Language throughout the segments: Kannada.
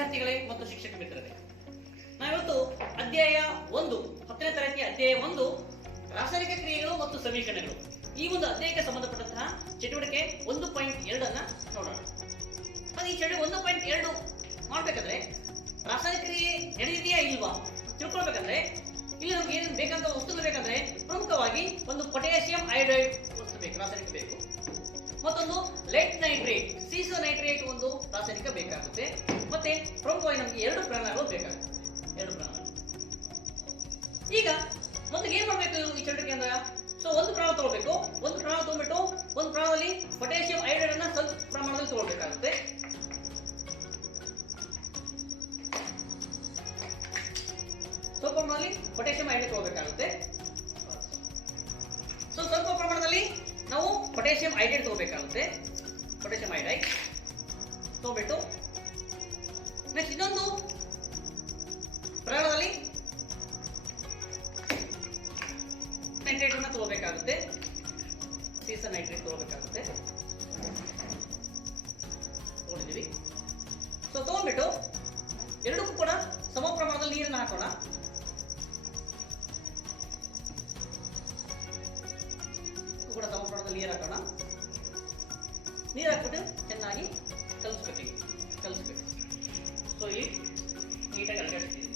ವಿದ್ಯಾರ್ಥಿಗಳೇ ಮತ್ತು ಶಿಕ್ಷಕ ಮಿತ್ರರೇ. ನಾವಿವತ್ತು ಅಧ್ಯಾಯ ಒಂದು, ಹತ್ತನೇ ತರಗತಿಯ ಅಧ್ಯಾಯ ಒಂದು ರಾಸಾಯನಿಕ ಕ್ರಿಯೆಗಳು ಮತ್ತು ಸಮೀಕರಣಗಳು. ಈ ಒಂದು ಅಧ್ಯಾಯಕ್ಕೆ ಸಂಬಂಧಪಟ್ಟಂತಹ ಚಟುವಟಿಕೆ ಒಂದು ಪಾಯಿಂಟ್ ಎರಡನ್ನ ನೋಡೋಣ. ಈ ಚಟುವಟಿಕೆ ಒಂದು ಪಾಯಿಂಟ್ ಎರಡು ಮಾಡ್ಬೇಕಾದ್ರೆ ರಾಸಾಯನಿಕ ಕ್ರಿಯೆ ನಡೆದಿದೆಯಾ ಇಲ್ವಾ ತಿಳ್ಕೊಳ್ಬೇಕಂದ್ರೆ, ಇಲ್ಲಿ ನಮ್ಗೆ ಏನೇನು ಬೇಕಂತ ವಸ್ತುಗಳು ಬೇಕಂದ್ರೆ ಪ್ರಮುಖವಾಗಿ ಒಂದು ಪೊಟ್ಯಾಸಿಯಂ ಐಡ್ರೈಡ್ ವಸ್ತು ಬೇಕು, ರಾಸಾಯನಿಕ ಬೇಕು. ಮತ್ತೊಂದು ಲೆಟ್ ನೈಟ್ರೇಟ್ ಸೀಸೋ ನೈಟ್ರೇಟ್ ಒಂದು ರಾಸಾಯನಿಕ ಬೇಕಾಗುತ್ತೆ. ಮತ್ತೆ ಪ್ರಮುಖವಾಗಿ ನಮಗೆ ಎರಡು ಪ್ರಾಣಗಳು ಬೇಕಾಗುತ್ತೆ. ಎರಡು ಪ್ರಾಣ ಈಗ ಮೊದಲಿಗೆ ಏನ್ ಮಾಡ್ಬೇಕು ಈ ಚಟುವಟಿಕೆ ಅಂದ್ರೆ ಸೊ ಒಂದು ಪ್ರಾಣ ತಗೋಬೇಕು ಒಂದು ಪ್ರಾಣ ತಗೊಂಡ್ಬಿಟ್ಟು ಒಂದು ಪ್ರಾಣದಲ್ಲಿ ಪೊಟ್ಯಾಸಿಯಂ ಐಡೈಡ್ ಅನ್ನ ಸ್ವಲ್ಪ ಪ್ರಮಾಣದಲ್ಲಿ ತಗೊಳ್ಬೇಕಾಗುತ್ತೆ. ಸ್ವಲ್ಪ ಪ್ರಮಾಣದಲ್ಲಿ ಪೊಟ್ಯಾಸಿಯಂ ಐಡೈಡ್ ತಗೋಬೇಕಾಗುತ್ತೆ ಪೊಟ್ಯಾಸಿಯಂ ಐಡೈಡ್ ತಗೋಬೇಕಾಗುತ್ತೆ. ಪೊಟ್ಯಾಸಿಯಂ ಐಡೈಡ್ ತಗೋಬಿಟ್ಟು ನೆಕ್ಸ್ಟ್ ಇನ್ನೊಂದು ಪ್ರಮಾಣದಲ್ಲಿ ನೈಟ್ರೇಟನ್ನು ತಗೋಬೇಕಾಗುತ್ತೆ. Season nitrate ತಗೋಬೇಕಾಗುತ್ತೆ. ತಗೊಂಡಿದ್ದೀವಿ. ಸೊ ತಗೊಂಡ್ಬಿಟ್ಟು ಎರಡಕ್ಕೂ ಕೂಡ ಸಮ ಪ್ರಮಾಣದಲ್ಲಿ ನೀರು ಹಾಕೋಣ. ನೀರು ಹಾಕ್ಬಿಟ್ಟು ಚೆನ್ನಾಗಿ ಕಲಿಸ್ಬೇಕು ಈಗ. ಕಲಿಸ್ಬೇಕು ಸೊ ಇಲ್ಲಿ ನೀಟಾಗಿ ಅಲಗಡಿಸ್ತೀವಿ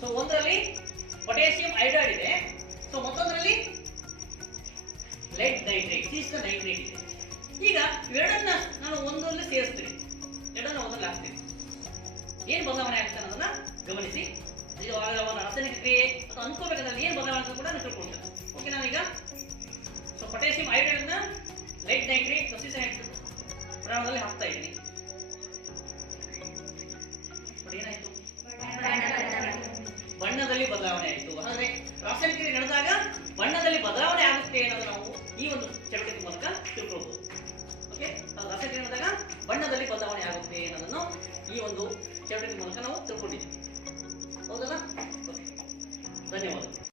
ಸೊ ಒಂದರಲ್ಲಿ ಪೊಟ್ಯಾಸಿಯಂ ಐಡೈಡ್ ಇದೆ. ಸೊ ಮತ್ತೊಂದರಲ್ಲಿ ಲೆಡ್ ನೈಟ್ರೈಟ್ ಸೀಸ್ ನೈಟ್ರೇಟ್ ಇದೆ. ಈಗ ಇವೆರಡನ್ನ ನಾನು ಒಂದರಲ್ಲಿ ಸೇರಿಸ್ತೀನಿ. ಎರಡನ್ನ ಒಂದರಲ್ಲಿ ಹಾಕ್ತೀನಿ. ಏನ್ ಬದಲಾವಣೆ ಆಗುತ್ತೆ ಅನ್ನೋದನ್ನ ಗಮನಿಸಿ. ಇದು ರಾಸಾಯನಿಕ ಕ್ರಿಯೆ ಅಥವಾ ಅನ್ಕೋಬೇಕಾದ್ರೆ ಏನು ಬದಲಾವಣೆ ಕೂಡ ನಾನು ತಿಳ್ಕೊಳ್ತೇನೆ. ಪ್ರಮಾಣದಲ್ಲಿ ಹಾಕ್ತಾ ಇದ್ದೀನಿ. ಬಣ್ಣದಲ್ಲಿ ಬದಲಾವಣೆ ಆಯಿತು. ಹಾಗಾದ್ರೆ ರಾಸಾಯನಿಕ ನಡೆದಾಗ ಬಣ್ಣದಲ್ಲಿ ಬದಲಾವಣೆ ಆಗುತ್ತೆ ಅನ್ನೋದು ನಾವು ಈ ಒಂದು ಚಟುವಟಿಕೆ ಮೂಲಕ ತಿಳ್ಕೊಬಹುದು ಓಕೆ ರಾಸಾಯನಿಕ ನಡೆದಾಗ ಬಣ್ಣದಲ್ಲಿ ಬದಲಾವಣೆ ಆಗುತ್ತೆ ಅನ್ನೋದನ್ನು ಈ ಒಂದು ಚಟುವಟಿಕೆ ಮೂಲಕ ನಾವು ತಿಳ್ಕೊಂಡಿದ್ದೀವಿ. ಹೌದಲ್ಲ? ಧನ್ಯವಾದಗಳು.